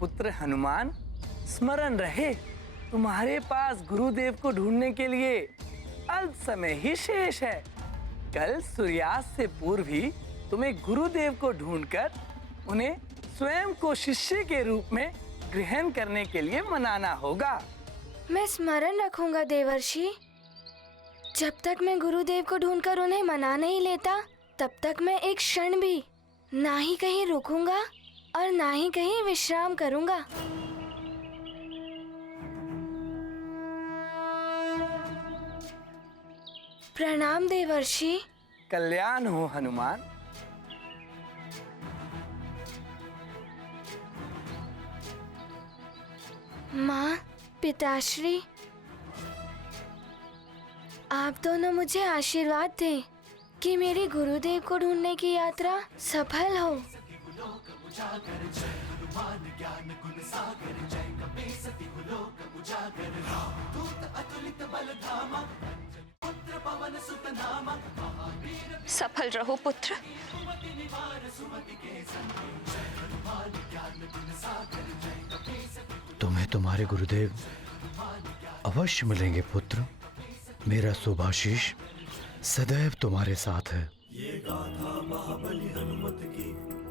पुत्र हनुमान, स्मरण रहे तुम्हारे पास गुरुदेव को ढूंढने के लिए अल्प समय ही शेष है। कल सूर्यास्त से पूर्व ही तुम्हें गुरुदेव को ढूंढकर उन्हें स्वयं को शिष्य के रूप में ग्रहण करने के लिए मनाना होगा। मैं स्मरण रखूंगा देवर्षि। जब तक मैं गुरुदेव को ढूंढकर उन्हें मना नहीं लेता, तब तक मैं एक क्षण भी ना ही कहीं रुकूंगा और ना ही कहीं विश्राम करूंगा। प्रणाम देवर्षि। कल्याण हो हनुमान। माँ, पिताश्री, आप दोनों मुझे आशीर्वाद दें कि मेरी गुरुदेव को ढूंढने की यात्रा सफल हो। सफल रहो पुत्र। तुम्हें तुम्हारे गुरुदेव अवश्य मिलेंगे पुत्र। मेरा शुभाशीष सदैव तुम्हारे साथ है। ये गाथा महाबली हनुमत की,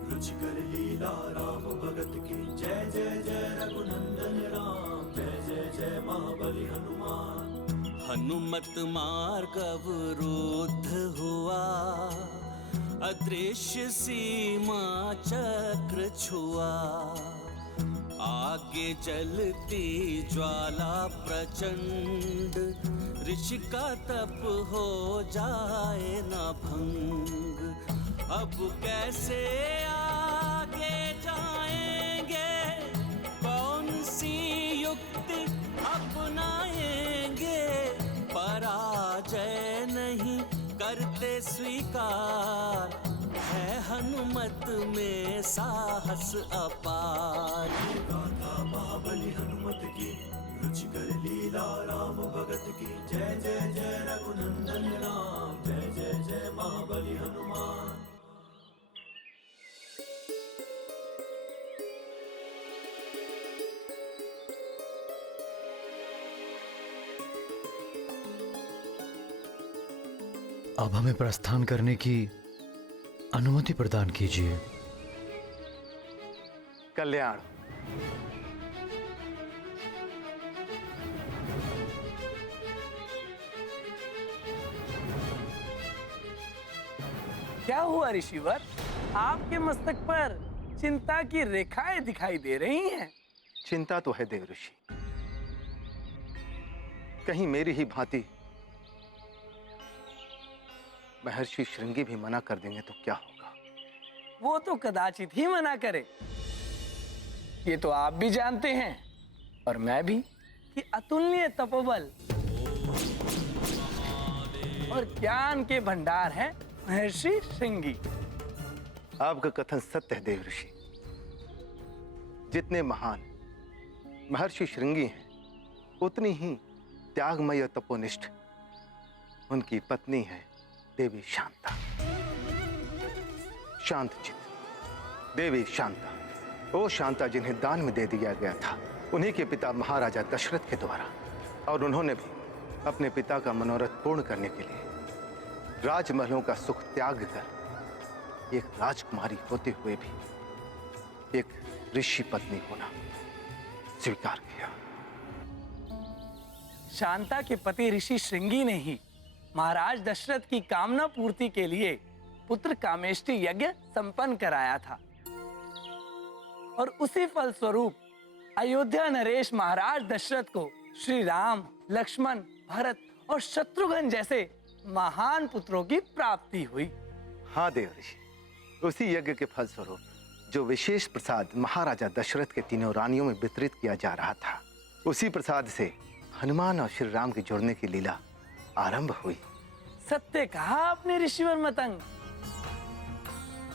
रुचिकर लीला राम भगत की। जय जय जय रघुनंदन राम, जय जय जय महाबली हनुमान। हनुमत मार्ग अवरुद्ध हुआ, अदृश्य सीमा चक्र छुआ। आगे जलती ज्वाला प्रचंड, ऋषि का तप हो जाए न भंग। अब कैसे आगे जाएंगे, कौन सी युक्ति अपनाएंगे। पराजय नहीं करते स्वीकार, है हनुमत में साहस अपार। गाथा महाबली हनुमत की, रुचिकर लीला राम भगत की। जय जय जय रघुनंदन राम, जय जय जय महाबली हनुमान। अब हमें प्रस्थान करने की अनुमति प्रदान कीजिए। कल्याण। क्या हुआ ऋषिवर? आपके मस्तक पर चिंता की रेखाएं दिखाई दे रही हैं। चिंता तो है देव ऋषि, कहीं मेरी ही भांति महर्षि श्रृंगी भी मना कर देंगे तो क्या होगा? वो तो कदाचित ही मना करे। ये तो आप भी जानते हैं और मैं भी कि अतुलनीय तपोबल और ज्ञान के भंडार हैं महर्षि श्रृंगी। आपका कथन सत्य है देव ऋषि। जितने महान महर्षि श्रृंगी हैं, उतनी ही त्यागमय और तपोनिष्ठ उनकी पत्नी है देवी शांता। शांत चित्त देवी शांता, वो शांता जिन्हें दान में दे दिया गया था उन्हीं के पिता महाराजा दशरथ के द्वारा, और उन्होंने भी अपने पिता का मनोरथ पूर्ण करने के लिए राजमहलों का सुख त्याग कर एक राजकुमारी होते हुए भी एक ऋषि पत्नी होना स्वीकार किया। शांता के पति ऋषि श्रृंगी ने ही महाराज दशरथ की कामना पूर्ति के लिए पुत्र कामेष्टि यज्ञ संपन्न कराया था, और उसी फल स्वरूप अयोध्या नरेश महाराज दशरथ को श्री राम, लक्ष्मण, भरत और शत्रुघ्न जैसे महान पुत्रों की प्राप्ति हुई। हाँ देव ऋषि, उसी यज्ञ के फल स्वरूप जो विशेष प्रसाद महाराजा दशरथ के तीनों रानियों में वितरित किया जा रहा था, उसी प्रसाद से हनुमान और श्री राम के जुड़ने की लीला आरंभ हुई। सत्य कहा आपने ऋषिवर मतंग।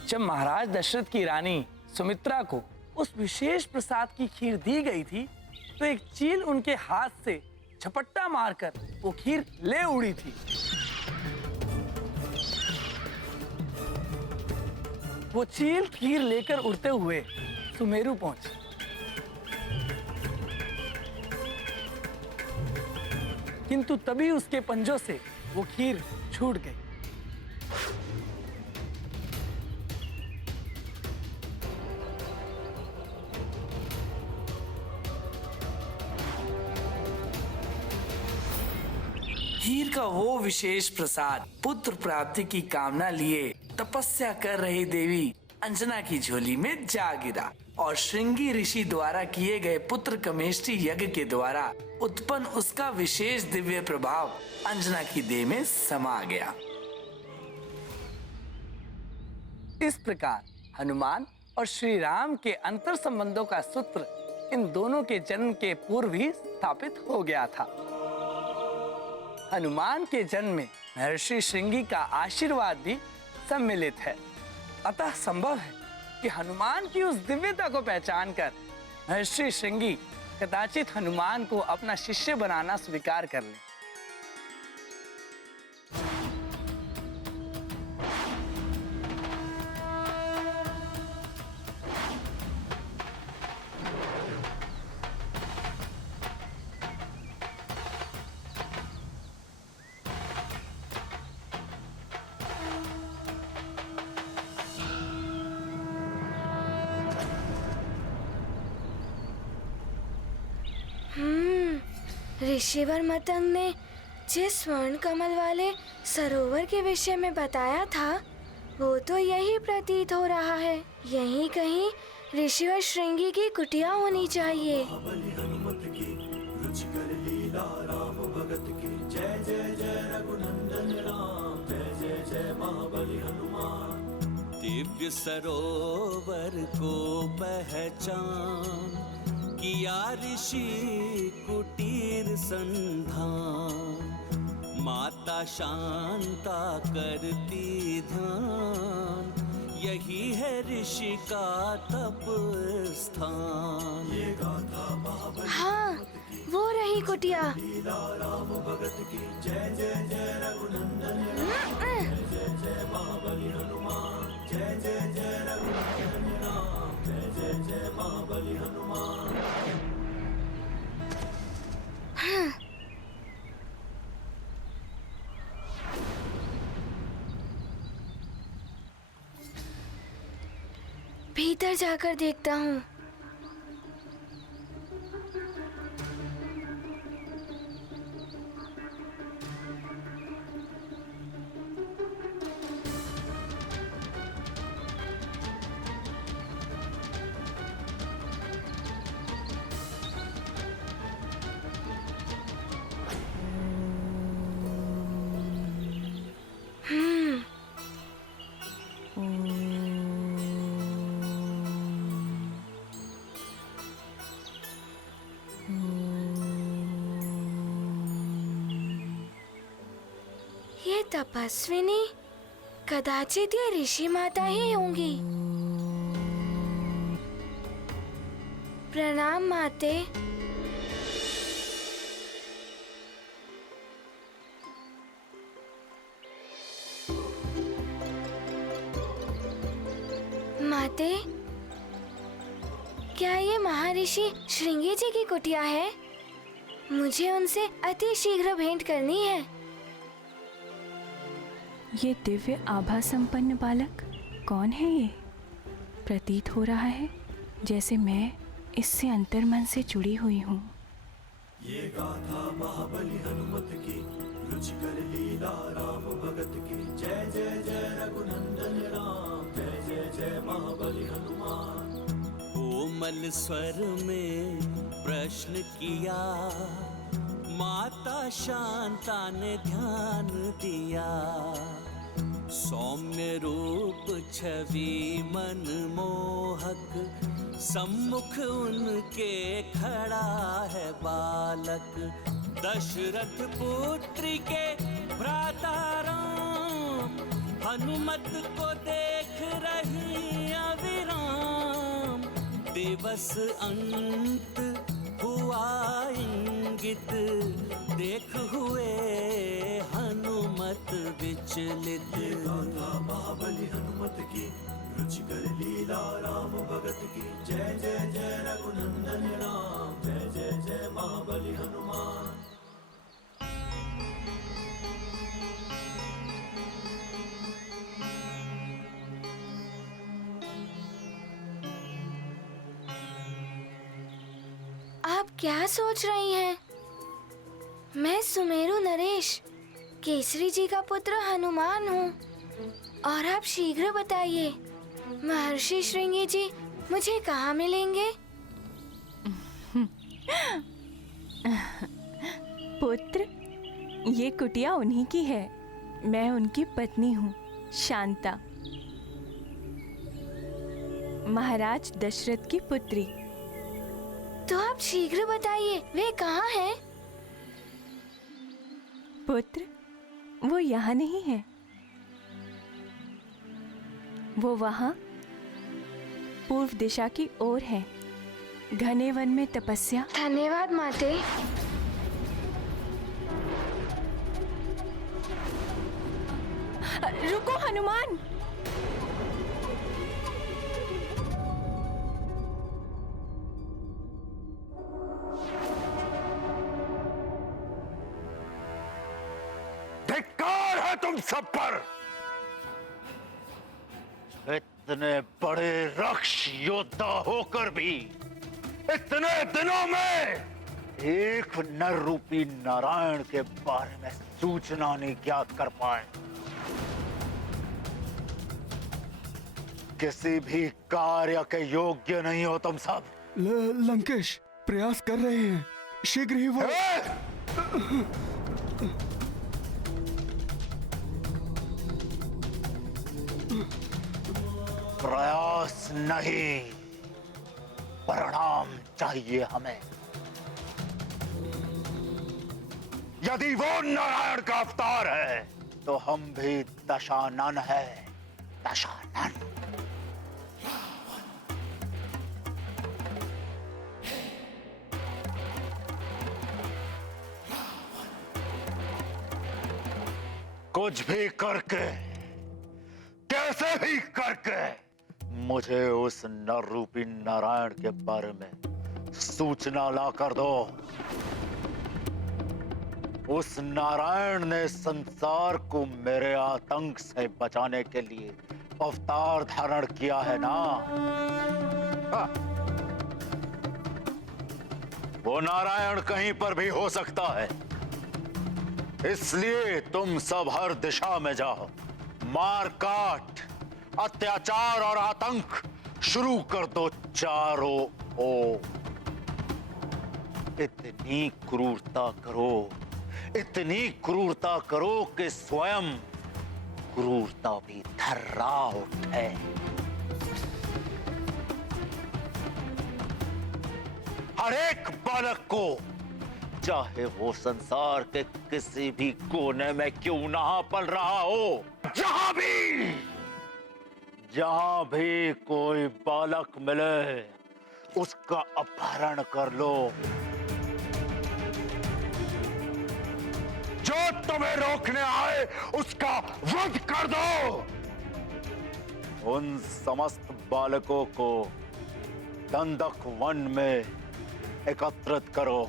जब महाराज दशरथ की रानी सुमित्रा को उस विशेष प्रसाद की खीर दी गई थी, तो एक चील उनके हाथ से झपट्टा मारकर वो खीर ले उड़ी थी। वो चील खीर लेकर उड़ते हुए सुमेरु पहुंची किंतु तभी उसके पंजों से वो खीर छूट गई। खीर का वो विशेष प्रसाद पुत्र प्राप्ति की कामना लिए तपस्या कर रही देवी अंजना की झोली में जा गिरा और श्रृंगी ऋषि द्वारा किए गए पुत्र कमेष्टि यज्ञ के द्वारा उत्पन्न उसका विशेष दिव्य प्रभाव अंजना की देह में समा गया। इस प्रकार हनुमान और श्री राम के अंतर संबंधों का सूत्र इन दोनों के जन्म के पूर्व ही स्थापित हो गया था। हनुमान के जन्म में महर्षि श्रृंगी का आशीर्वाद भी सम्मिलित है। अतः संभव है कि हनुमान की उस दिव्यता को पहचान कर महर्षि श्रृंगी कदाचित हनुमान को अपना शिष्य बनाना स्वीकार कर ले। ऋषिवर मतंग ने जिस स्वर्ण कमल वाले सरोवर के विषय में बताया था वो तो यही प्रतीत हो रहा है। यहीं कहीं ऋषिवर श्रृंगी की कुटिया होनी चाहिए। दिव्य सरोवर को पहचान किया ऋषि कुटीर संधान। माता शांता करती ध्यान, यही है ऋषि का तप स्थान। ये गाथा महाबली हाँ, वो रही कुटिया। राम भगत की जय जय जय रघुनंदन राम, जय जय महाबली हनुमान, जय जय जय रघुनंदन राम, जय जय जय महाबली हनुमान। भीतर जाकर देखता हूँ। ये तपस्विनी कदाचित ये ऋषि माता ही होंगी। प्रणाम माते। माते, क्या ये महर्षि श्रृंगी जी की कुटिया है? मुझे उनसे अति शीघ्र भेंट करनी है। ये दिव्य आभा संपन्न बालक कौन है? ये प्रतीत हो रहा है जैसे मैं इससे अंतर्मन से जुड़ी हुई हूँ। ये गाथा महाबली हनुमत की, रुचिकर लीला राम भगत की, जय जय जय रघुनंदन राम, जय जय जय महाबली हनुमान। कोमल स्वर में प्रश्न किया, माता शांता ने ध्यान दिया। सौम्य रूप छवि मनमोहक, सम्मुख उनके खड़ा है बालक। दशरथ पुत्री के भ्राता राम, हनुमत को देख रही अविराम। दिवस अंत हुआ इंगित, देख हुए हनुमत विचलित। गाथा महाबली हनुमत की, रुचिकर लीला राम भगत की, जय जय जय रघुनंदन राम, जय जय जय महाबली हनुमान। क्या सोच रही हैं? मैं सुमेरु नरेश, केसरी जी का पुत्र हनुमान हूँ। और आप शीघ्र बताइए, महर्षि श्रृंगी जी मुझे कहाँ मिलेंगे? पुत्र, ये कुटिया उन्हीं की है। मैं उनकी पत्नी हूँ, शांता, महाराज दशरथ की पुत्री। तो आप शीघ्र बताइए, वे कहाँ हैं? पुत्र, वो यहाँ नहीं है, वो वहाँ पूर्व दिशा की ओर है, घने वन में तपस्या। धन्यवाद माते। रुको हनुमान। धिक्कार है तुम सब पर। इतने बड़े रक्ष योद्धा होकर भी इतने दिनों में एक नर रूपी नारायण के बारे में सूचना नहीं ज्ञात कर पाए। किसी भी कार्य के योग्य नहीं हो तुम सब। लंकेश प्रयास कर रहे हैं, शीघ्र ही वो। प्रयास नहीं, परिणाम चाहिए हमें। यदि वो नारायण का अवतार है तो हम भी दशानन है, दशानन। कुछ भी करके, कैसे भी करके मुझे उस नर रूपी नारायण के बारे में सूचना ला कर दो। उस नारायण ने संसार को मेरे आतंक से बचाने के लिए अवतार धारण किया है ना। हाँ। वो नारायण कहीं पर भी हो सकता है, इसलिए तुम सब हर दिशा में जाओ, मार काट, अत्याचार और आतंक शुरू कर दो चारों ओर। इतनी क्रूरता करो, इतनी क्रूरता करो कि स्वयं क्रूरता भी थर्रा उठे। हर एक बालक को, चाहे वो संसार के किसी भी कोने में क्यों ना पल रहा हो, जहां भी कोई बालक मिले उसका अपहरण कर लो। जो तुम्हें रोकने आए उसका वध कर दो। उन समस्त बालकों को दंडक वन में एकत्रित करो।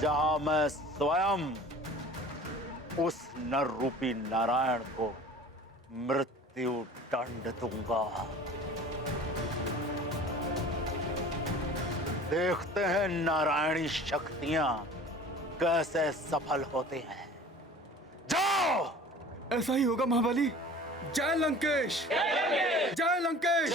जहां मैं स्वयं उस नर रूपी नारायण को मृत्यु दंड दूंगा। देखते हैं नारायणी शक्तियां कैसे सफल होती हैं। जाओ। ऐसा ही होगा महाबली। जय लंकेश, जय लंकेश।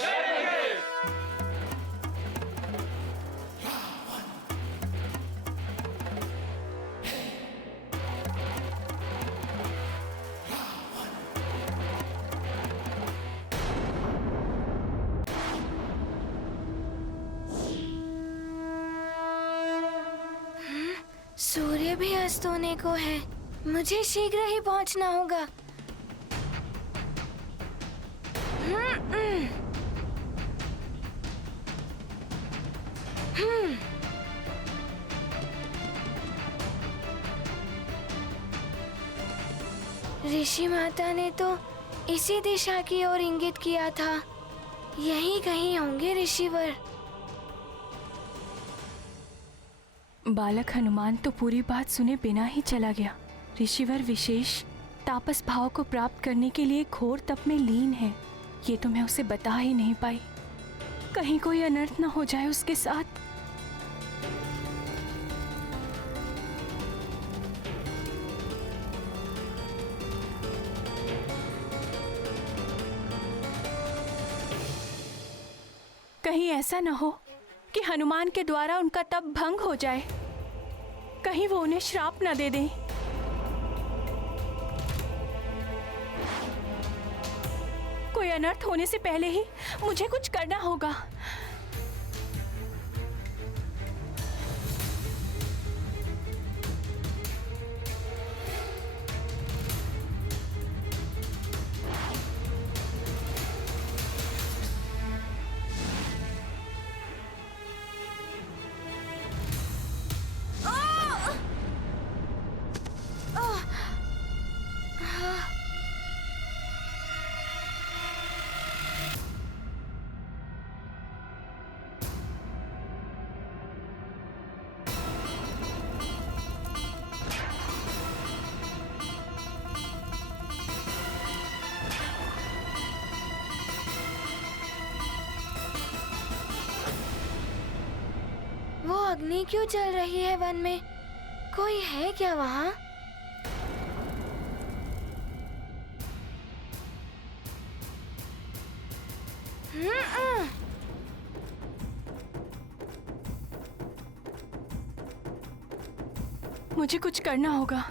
सूर्य भी अस्त होने को है, मुझे शीघ्र ही पहुंचना होगा। ऋषि माता ने तो इसी दिशा की ओर इंगित किया था, यहीं कहीं होंगे ऋषिवर। बालक हनुमान तो पूरी बात सुने बिना ही चला गया। ऋषिवर विशेष तापस भाव को प्राप्त करने के लिए घोर तप में लीन है। ये तो मैं उसे बता ही नहीं पाई, कहीं कोई अनर्थ ना हो जाए उसके साथ। कहीं ऐसा न हो कि हनुमान के द्वारा उनका तप भंग हो जाए, कहीं वो उन्हें श्राप न दे दें। कोई अनर्थ होने से पहले ही मुझे कुछ करना होगा। वो अग्नि क्यों जल रही है वन में? कोई है क्या वहाँ? मुझे कुछ करना होगा।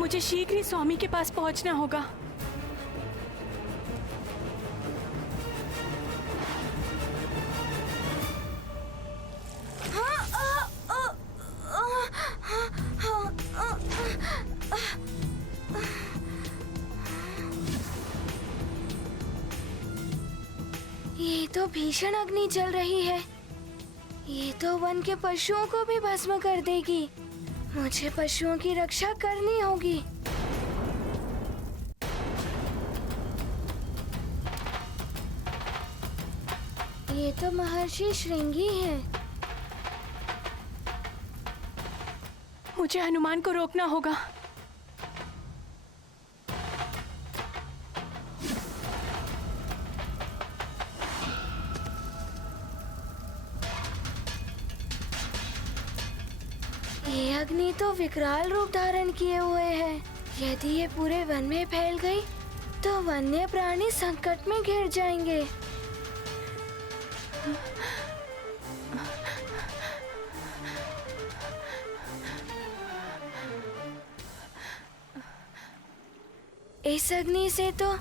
मुझे शीघ्र ही स्वामी के पास पहुंचना होगा। ये तो भीषण अग्नि जल रही है। ये तो वन के पशुओं को भी भस्म कर देगी। मुझे पशुओं की रक्षा करनी होगी। ये तो महर्षि श्रृंगी हैं। मुझे हनुमान को रोकना होगा। ये अग्नि तो विकराल रूप धारण किए हुए है। यदि ये पूरे वन में फैल गई तो वन्य प्राणी संकट में घिर जाएंगे। इस अग्नि से तो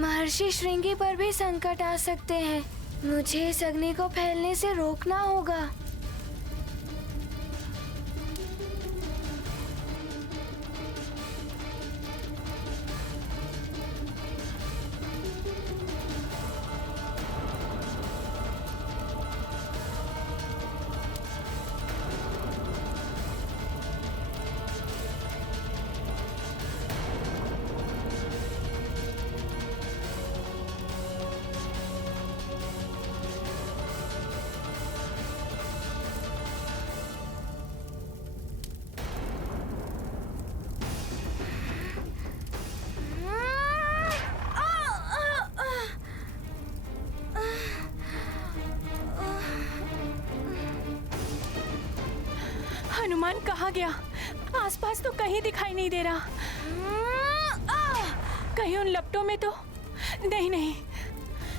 महर्षि श्रृंगी पर भी संकट आ सकते हैं। मुझे इस अग्नि को फैलने से रोकना होगा। हनुमान कहाँ गया? आसपास तो कहीं दिखाई नहीं दे रहा। कहीं उन लपटों में तो नहीं।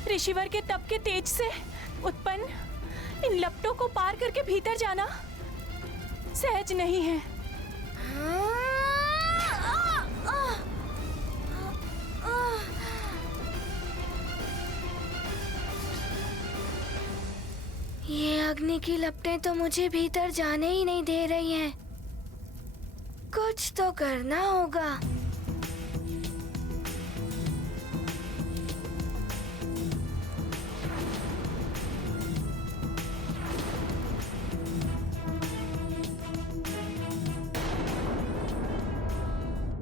ऋषिवर के तप के तेज से उत्पन्न इन लपटों को पार करके भीतर जाना सहज नहीं है। ये अग्नि की लपटें तो मुझे भीतर जाने ही नहीं दे रही हैं। कुछ तो करना होगा।